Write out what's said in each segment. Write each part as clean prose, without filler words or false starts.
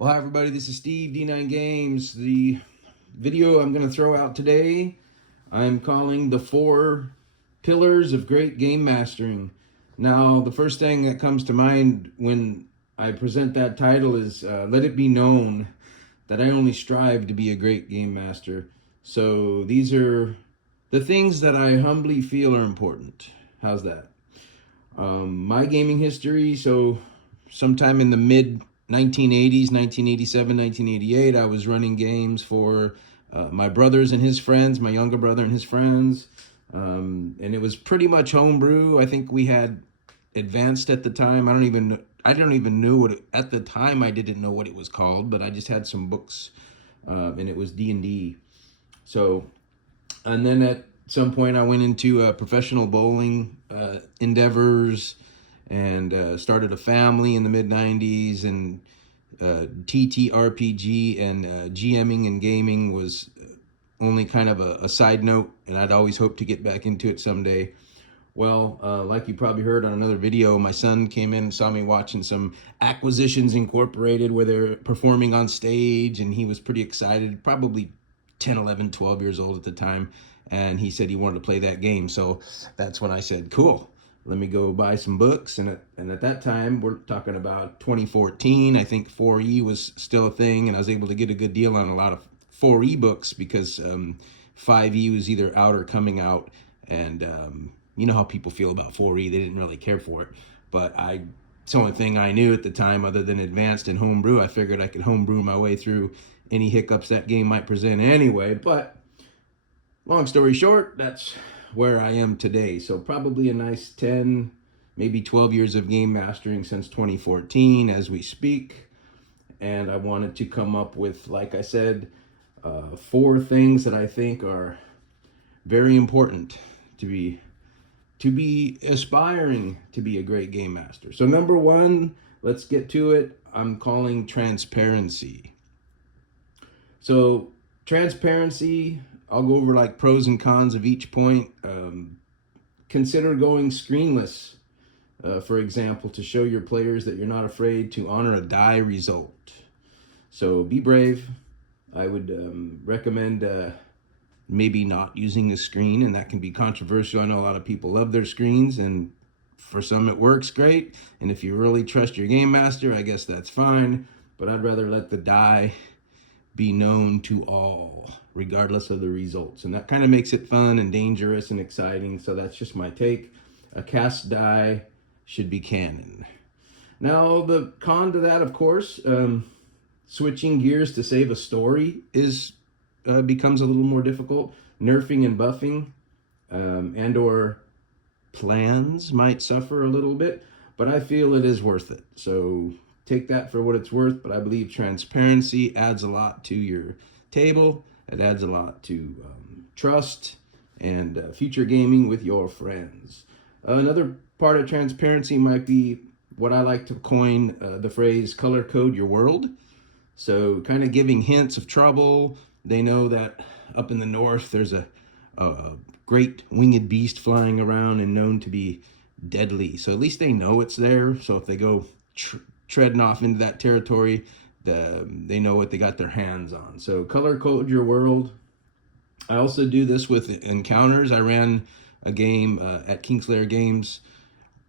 Well, hi everybody, this is Steve, D9 Games. The video I'm going to throw out today, I'm calling the 4 pillars of great game mastering. Now, the first thing that comes to mind when I present that title is let it be known that I only strive to be a great game master. So these are the things that I humbly feel are important. How's that? My gaming history, so sometime in the mid 1980s, 1987, 1988, I was running games for my brothers and his friends, my younger brother and his friends. And it was pretty much homebrew. I think we had advanced at the time. I don't even know what at the time I didn't know what it was called, but I just had some books, and it was D&D. So, and then at some point I went into professional bowling endeavors and started a family in the mid 90s, and TTRPG and GMing and gaming was only kind of a side note, and I'd always hoped to get back into it someday. Well, like you probably heard on another video, my son came in and saw me watching some Acquisitions Incorporated where they're performing on stage, and he was pretty excited, probably 10, 11, 12 years old at the time, and he said he wanted to play that game. So that's when I said, cool, let me go buy some books. And at that time, we're talking about 2014, I think 4E was still a thing, and I was able to get a good deal on a lot of 4E books because 5E was either out or coming out, and you know how people feel about 4E. They didn't really care for it. But it's the only thing I knew at the time other than advanced and homebrew. I figured I could homebrew my way through any hiccups that game might present anyway. But long story short, that's where I am today. So probably a nice 10, maybe 12 years of game mastering since 2014 as we speak. And I wanted to come up with, like I said, 4 things that I think are very important to be aspiring to be a great game master. So number 1, let's get to it. I'm calling transparency. So transparency, I'll go over like pros and cons of each point. Consider going screenless, for example, to show your players that you're not afraid to honor a die result. So be brave. I would recommend maybe not using a screen, and that can be controversial. I know a lot of people love their screens, and for some it works great. And if you really trust your game master, I guess that's fine. But I'd rather let the die be known to all, regardless of the results. And that kind of makes it fun and dangerous and exciting. So that's just my take. A cast die should be canon. Now, the con to that, of course, switching gears to save a story becomes a little more difficult. Nerfing and buffing and or plans might suffer a little bit, but I feel it is worth it. So take that for what it's worth, but I believe transparency adds a lot to your table. It adds a lot to trust and future gaming with your friends. Another part of transparency might be what I like to coin the phrase color code your world. So kind of giving hints of trouble. They know that up in the north there's a great winged beast flying around and known to be deadly. So at least they know it's there. So if they go treading off into that territory, they know what they got their hands on. So color code your world. I also do this with encounters. I ran a game at Kingslayer Games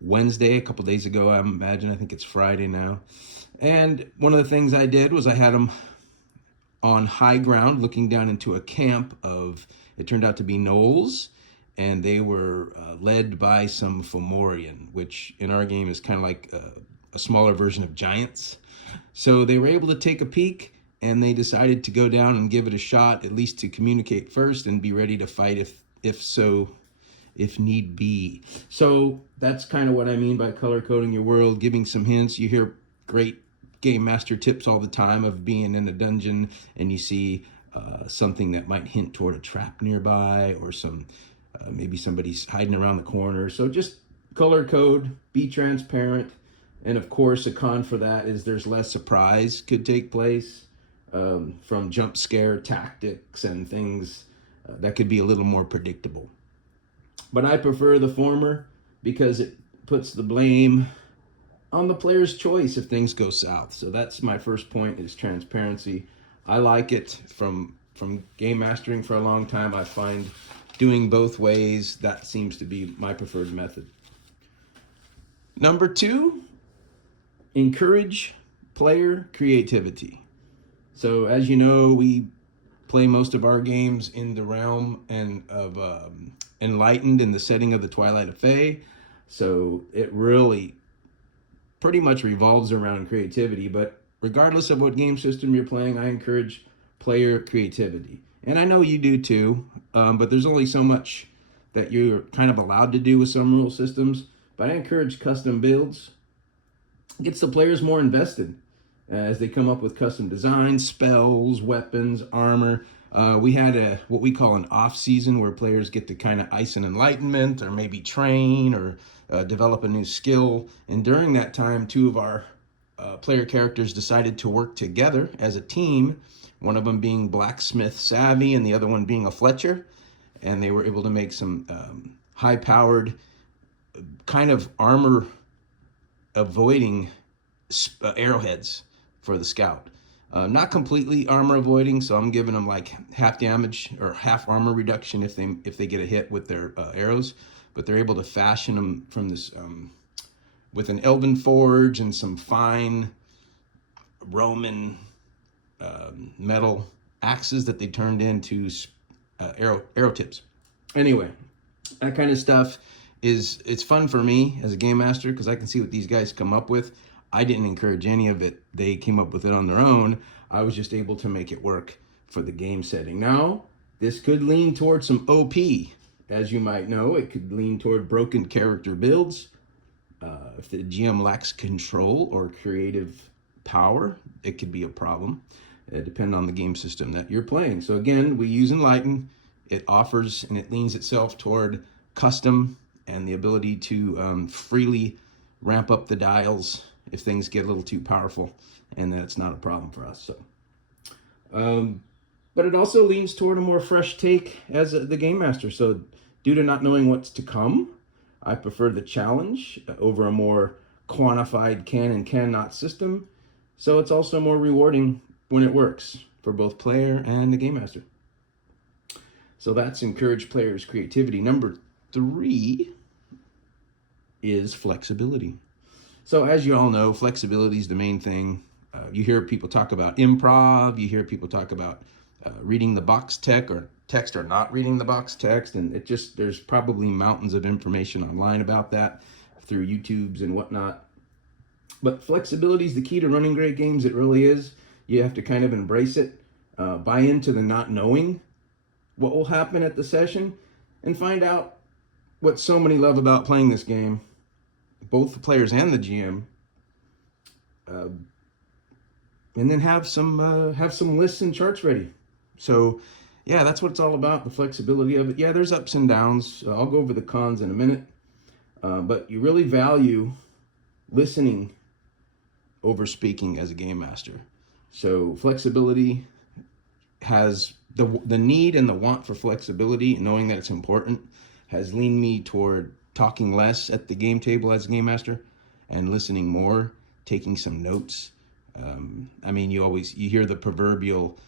Wednesday, a couple days ago, I imagine. I think it's Friday now. And one of the things I did was I had them on high ground looking down into a camp of, it turned out to be gnolls, and they were led by some Fomorian, which in our game is kind of like a smaller version of giants. So they were able to take a peek, and they decided to go down and give it a shot, at least to communicate first and be ready to fight if need be. So that's kind of what I mean by color coding your world, giving some hints. You hear great game master tips all the time of being in a dungeon and you see something that might hint toward a trap nearby, or some maybe somebody's hiding around the corner. So just color code, be transparent. And of course, a con for that is there's less surprise could take place from jump scare tactics and things that could be a little more predictable. But I prefer the former because it puts the blame on the player's choice if things go south. So that's my first point, is transparency. I like it from game mastering for a long time. I find doing both ways, that seems to be my preferred method. Number 2, encourage player creativity. So as you know, we play most of our games in the realm and of Enlightened, in the setting of the Twilight of Fae. So it really pretty much revolves around creativity. But regardless of what game system you're playing, I encourage player creativity. And I know you do too, but there's only so much that you're kind of allowed to do with some rule systems. But I encourage custom builds. It gets the players more invested as they come up with custom designs, spells, weapons, armor. We had what we call an off season, where players get to kind of ice an enlightenment, or maybe train, or develop a new skill. And during that time, 2 of our player characters decided to work together as a team, one of them being blacksmith savvy and the other one being a Fletcher. And they were able to make some high-powered kind of armor avoiding arrowheads for the scout. Not completely armor avoiding, so I'm giving them like half damage or half armor reduction if they get a hit with their arrows. But they're able to fashion them from this with an elven forge and some fine Roman metal axes that they turned into arrow tips. Anyway, that kind of stuff it's fun for me as a game master, because I can see what these guys come up with. I didn't encourage any of it. They came up with it on their own. I was just able to make it work for the game setting. Now, this could lean towards some OP. As you might know, it could lean toward broken character builds. If the GM lacks control or creative power, it could be a problem. Depending on the game system that you're playing. So again, we use Enlighten. It offers and it leans itself toward custom and the ability to freely ramp up the dials if things get a little too powerful, and that's not a problem for us. So, but it also leans toward a more fresh take as the game master. So due to not knowing what's to come, I prefer the challenge over a more quantified can and cannot system. So it's also more rewarding when it works for both player and the game master. So that's encourage players' creativity. Number 3 is flexibility. So as you all know, flexibility is the main thing. You hear people talk about improv. You hear people talk about reading the box text or not reading the box text. And there's probably mountains of information online about that through YouTubes and whatnot. But flexibility is the key to running great games. It really is. You have to kind of embrace it, buy into the not knowing what will happen at the session, and find out what so many love about playing this game, both the players and the GM, and then have some lists and charts ready. So yeah, that's what it's all about, the flexibility of it. Yeah, there's ups and downs. I'll go over the cons in a minute, but you really value listening over speaking as a game master. So flexibility has the need and the want for flexibility, knowing that it's important, has leaned me toward talking less at the game table as a game master and listening more, taking some notes. I mean, you hear the proverbial,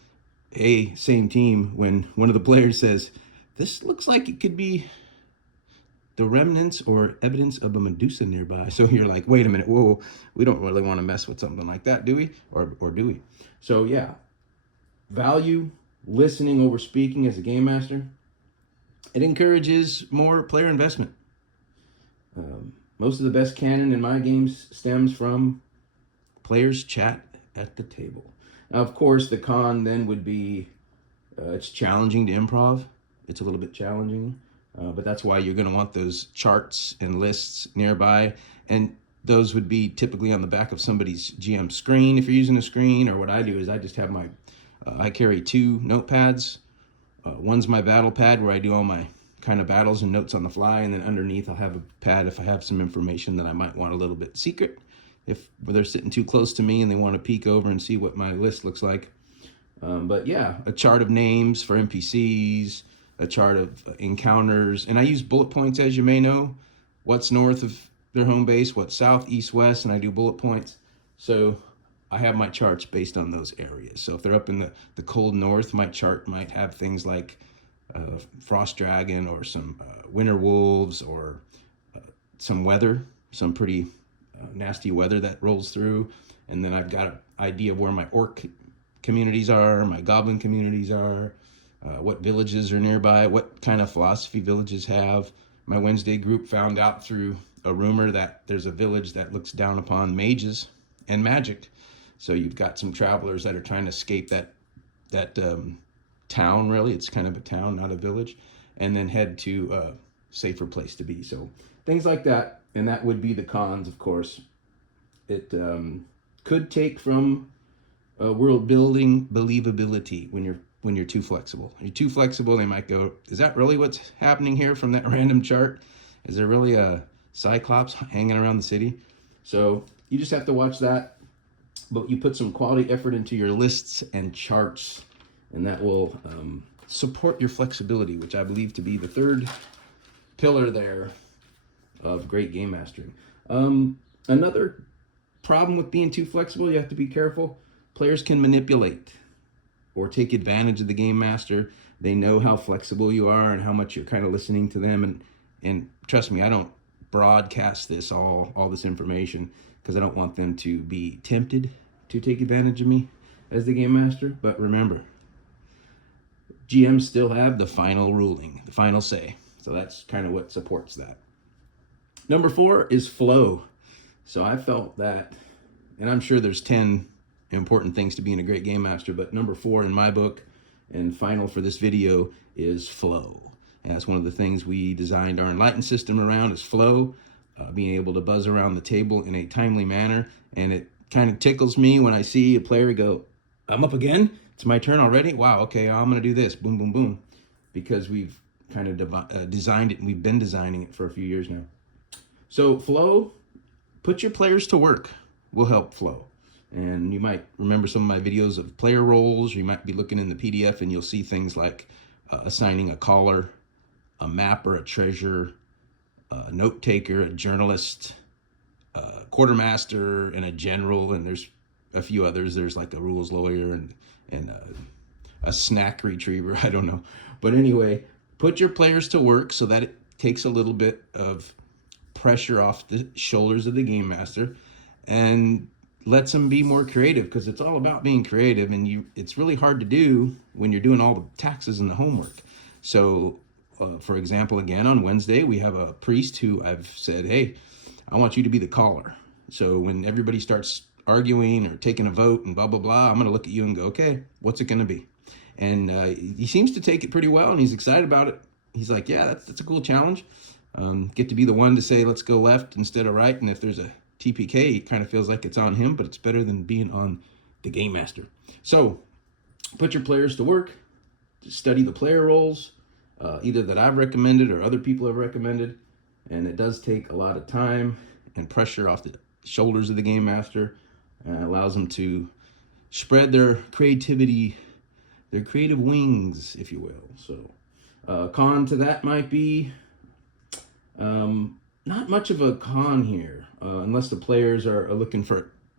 hey, same team, when one of the players says, this looks like it could be the remnants or evidence of a Medusa nearby. So you're like, wait a minute, whoa, we don't really want to mess with something like that, do we? Or do we? So yeah, value listening over speaking as a game master. It encourages more player investment. Most of the best canon in my games stems from players chat at the table. Now, of course, the con then would be it's challenging to improv. It's a little bit challenging, but that's why you're going to want those charts and lists nearby. And those would be typically on the back of somebody's GM screen if you're using a screen. Or what I do is I just have I carry 2 notepads. One's my battle pad where I do all my kind of battles and notes on the fly, and then underneath I'll have a pad if I have some information that I might want a little bit secret, if they're sitting too close to me and they want to peek over and see what my list looks like. But yeah, a chart of names for NPCs, a chart of encounters, and I use bullet points, as you may know. What's north of their home base, what, south, east, west, and I do bullet points. So I have my charts based on those areas. So if they're up in the cold north, my chart might have things like frost dragon or some winter wolves or some weather, some pretty nasty weather that rolls through. And then I've got an idea of where my orc communities are, my goblin communities are, what villages are nearby, what kind of philosophy villages have. My Wednesday group found out through a rumor that there's a village that looks down upon mages and magic. So you've got some travelers that are trying to escape that town, really. It's kind of a town, not a village, and then head to a safer place to be. So things like that, and that would be the cons, of course. It could take from world building believability when you're too flexible. You're too flexible, they might go, is that really what's happening here from that random chart? Is there really a cyclops hanging around the city? So you just have to watch that, but you put some quality effort into your lists and charts, and that will support your flexibility, which I believe to be the third pillar there of great game mastering. Another problem with being too flexible, you have to be careful. Players can manipulate or take advantage of the game master. They know how flexible you are and how much you're kind of listening to them. And trust me, I don't broadcast this all this information because I don't want them to be tempted to take advantage of me as the game master. But remember, GMs still have the final ruling, the final say. So that's kind of what supports that. Number 4 is flow. So I felt that, and I'm sure there's 10 important things to being a great game master, but number 4 in my book and final for this video is flow. And that's one of the things we designed our Enlighten system around, is flow, being able to buzz around the table in a timely manner. And it kind of tickles me when I see a player go, I'm up again, it's my turn already, wow, okay, I'm gonna do this, boom, boom, boom, because we've kind of designed it, and we've been designing it for a few years now. So flow, put your players to work, will help flow. And you might remember some of my videos of player roles. You might be looking in the PDF and you'll see things like assigning a caller, a mapper, a treasurer, a note taker, a journalist, a quartermaster, and a general. And there's a few others. There's like a rules lawyer and a snack retriever. I don't know. But anyway, put your players to work so that it takes a little bit of pressure off the shoulders of the game master and lets them be more creative, because it's all about being creative, and it's really hard to do when you're doing all the taxes and the homework. So for example, again, on Wednesday we have a priest who I've said, hey, I want you to be the caller. So when everybody starts arguing or taking a vote and blah blah blah, I'm going to look at you and go, okay, what's it going to be? And he seems to take it pretty well, and he's excited about it. He's like, yeah, that's a cool challenge. Get to be the one to say, let's go left instead of right. And if there's a TPK, it kind of feels like it's on him, but it's better than being on the game master. So put your players to work, study the player roles, either that I've recommended or other people have recommended. And it does take a lot of time and pressure off the shoulders of the game master, and allows them to spread their creativity, their creative wings, if you will. So con to that might be not much of a con here, unless the players are looking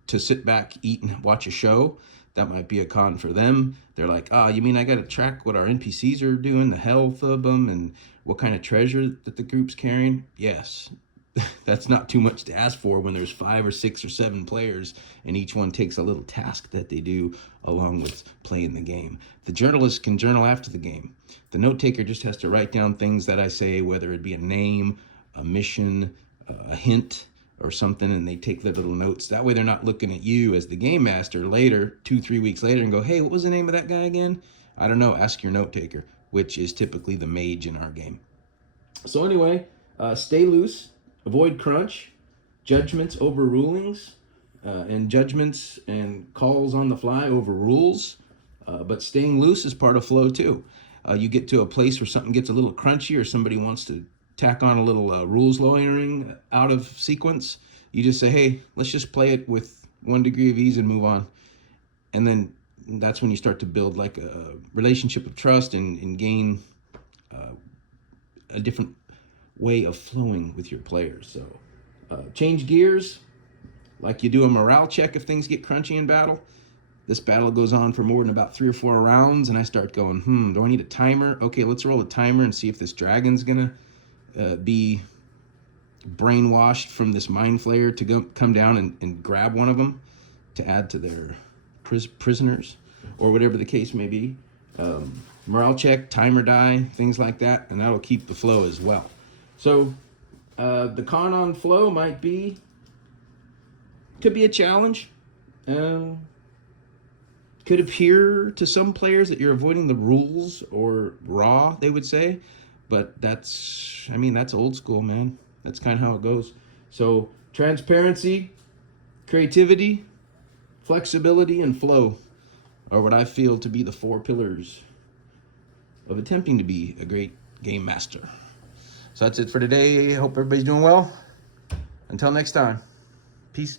to sit back, eat, and watch a show. That might be a con for them. They're like, you mean I got to track what our NPCs are doing, the health of them, and what kind of treasure that the group's carrying? Yes, that's not too much to ask for when there's 5 or 6 or 7 players, and each one takes a little task that they do along with playing the game. The journalist can journal after the game. The note taker just has to write down things that I say, whether it be a name, a mission, a hint, or something, and they take their little notes. That way they're not looking at you as the game master later, 2-3 weeks later, and go, hey, what was the name of that guy again? I don't know, ask your note taker, which is typically the mage in our game. So anyway, stay loose, avoid crunch, judgments over rulings, and judgments and calls on the fly over rules, but staying loose is part of flow too. You get to a place where something gets a little crunchy, or somebody wants to tack on a little rules lawyering out of sequence, you just say, hey, let's just play it with 1 degree of ease and move on. And then that's when you start to build like a relationship of trust and gain a different way of flowing with your players. So Change gears like you do a morale check if things get crunchy in battle. This battle goes on for more than about 3 or 4 rounds, and I start going, do I need a timer? Okay, let's roll a timer and see if this dragon's gonna be brainwashed from this mind flayer to come down and grab one of them to add to their prisoners, or whatever the case may be. Morale check, timer die, things like that, and that'll keep the flow as well. So the con on flow could be a challenge. Could appear to some players that you're avoiding the rules, or raw, they would say, but that's old school, man. That's kind of how it goes. So transparency, creativity, flexibility, and flow are what I feel to be the 4 pillars of attempting to be a great game master. So that's it for today. Hope everybody's doing well. Until next time, peace.